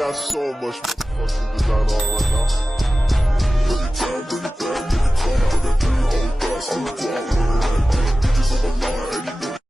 got so much motherfucking design on right now. Bring it down, bring it down, make it clear. I got 3 old guys, I'm a block with it. Bitches on the line, and you know.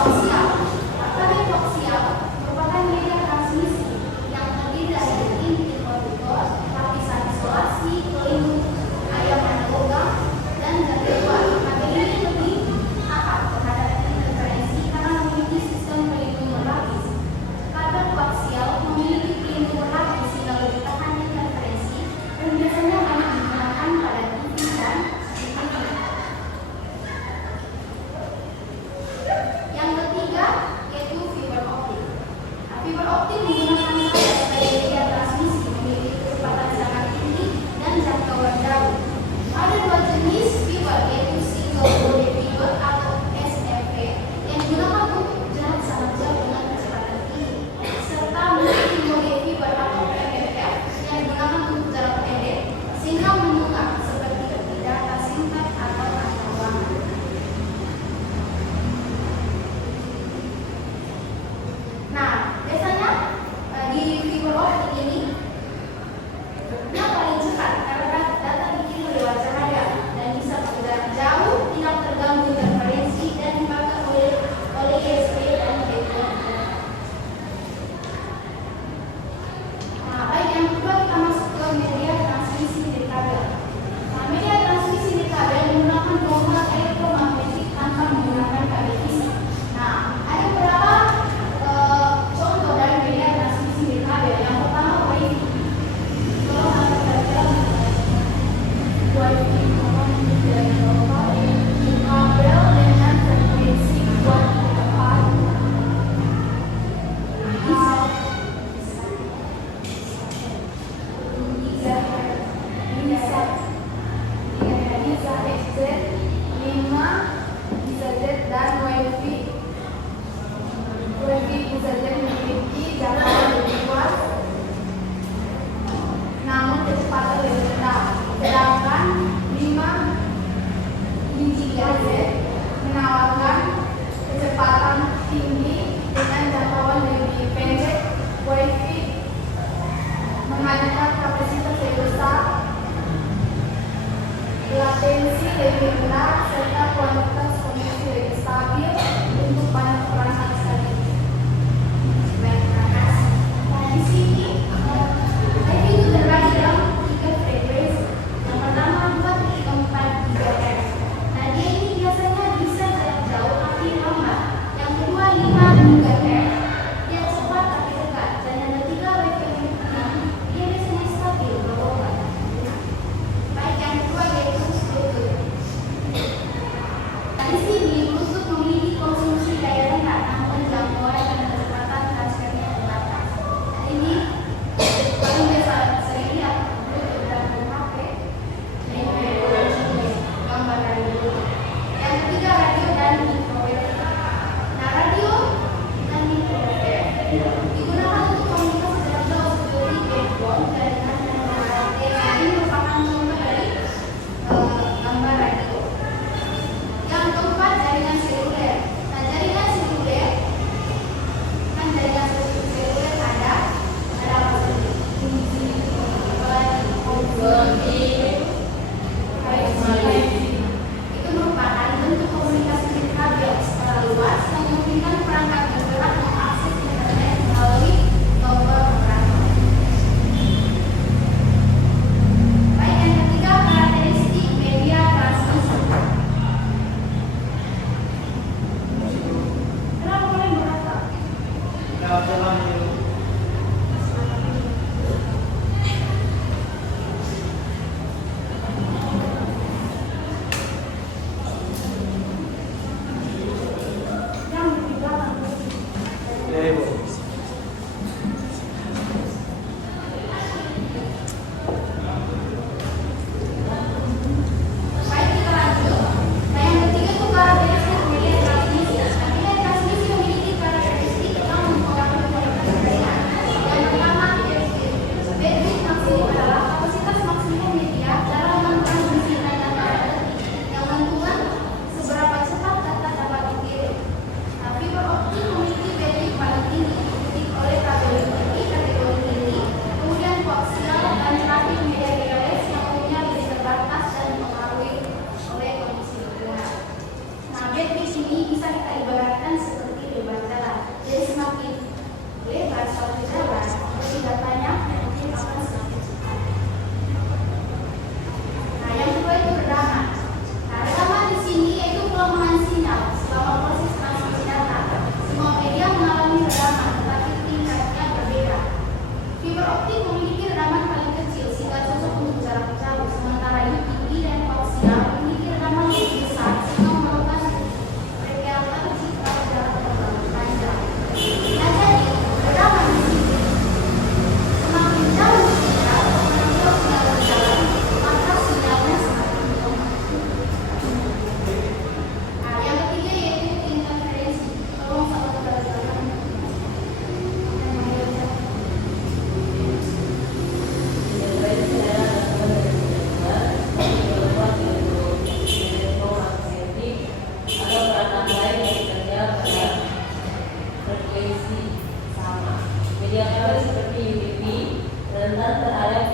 koaksial. Kabel koaksial merupakan media transmisi yang terdiri dari inti konduktor, lapisan isolasi, pelindung ayaman logam, dan gangguan. Kabel ini lebih tahan terhadap interferensi karena memiliki sistem pelindung berlapis. Kabel koaksial memiliki pelindung berlapis sehingga lebih tahan interferensi dan biasanya hanya digunakan pada TV dan CCTV. Yang ketiga yaitu fiber optik. Fiber optik menggunakan kabel sebagai media transmisi, memiliki kecepatan sangat tinggi dan jangkauan jauh. Ada dua jenis fiber, yaitu single body fiber atau SFP yang digunakan untuk jarak sangat jauh dengan kecepatan tinggi, serta multi body fiber atau MFF yang digunakan untuk jarak pendek sehingga menunggak seperti data singkat atau ruangan. Nah, biasanya di fiber optik ini yang paling cepat karena data dikirim lewat cahaya dan bisa berjarak jauh, tidak terganggu interferensi dan dipakai oleh ISP dan BPOM. Nah, baik, yang kedua kita masuk ke media transmisi dari kabel. Nah, media transmisi dari kabel menggunakan gelombang elektromagnetik tanpa menggunakan kabel fisik. Nah, ada beberapa contoh dari media transmisi dari kabel. Yang pertama WiFi. Kalau anda belajar WiFi dari kabel dengan frekuensi 2,4 dan WiFi bisa memiliki jangkauan lebih luas namun kecepatan lebih rendah, sedangkan 5GHz menawarkan kecepatan tinggi dengan jangkauan lebih pendek. WiFi menghadirkan kapasitas lebih besar, latensi lebih rendah, serta kualitas koneksi lebih stabil untuk banyak perangkat sekaligus. Baik, terima kasih. Nah, di sini WiFi itu terbagi dalam 3 frekuensi. Yang pertama 2,4 GHz. Nah, dia ini biasanya bisa jarak jauh tapi lambat. Yang kedua 5 GHz. Dia cepat tapi dekat. Dan yang ketiga WiFi ini dia biasanya stabil berubah. Baik, yang kedua yaitu Bluetooth. Nah, di sini Bluetooth memiliki konsumsi daya rendah namun jangkauan dan kecepatan transfernya terbatas. Nah, ini paling biasa sering lihat Bluetooth dalam HP, gambar dari Bluetooth. Yang ketiga radio dan microwave. Nah, radio dan microwave digunakan untuk komunikasi jarak jauh seperti backbone, jaringan dan pengarah. Ini merupakan contoh dari gambar radio. Yang keempat jaringan seluler. Nah, jaringan seluler kan jaringan seluler ada apa saja? Itu merupakan bentuk komunikasi dari kabel secara luas yang memungkinkan perangkat bergerak mengakses internet melalui tombol operator. Baik, yang ketiga karakteristik media transmisi. Kenapa boleh berkata? Yang di belakang. Baik, kita lanjut. Nah, yang ketiga itu karakteristik media transmisi. Nah, media transmisi memiliki karakteristik yang mempengaruhi kualitas jaringan. Yang pertama, bandwidth maksimum adalah kapasitas maksimum media dalam mentransmisikan data yang menentukan seberapa cepat data dapat dikirim. Nah, fiber optik memiliki bandwidth paling tinggi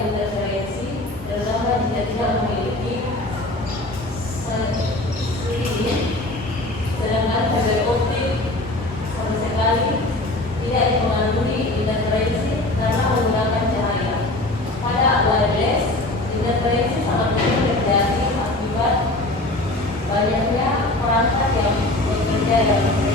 interferensi, terutama jika tidak memiliki sirine, sedangkan fiber optik sama sekali tidak dipengaruhi interferensi karena menggunakan cahaya. Pada wireless, interferensi sangat mungkin terjadi akibat banyaknya perangkat yang bekerja dalam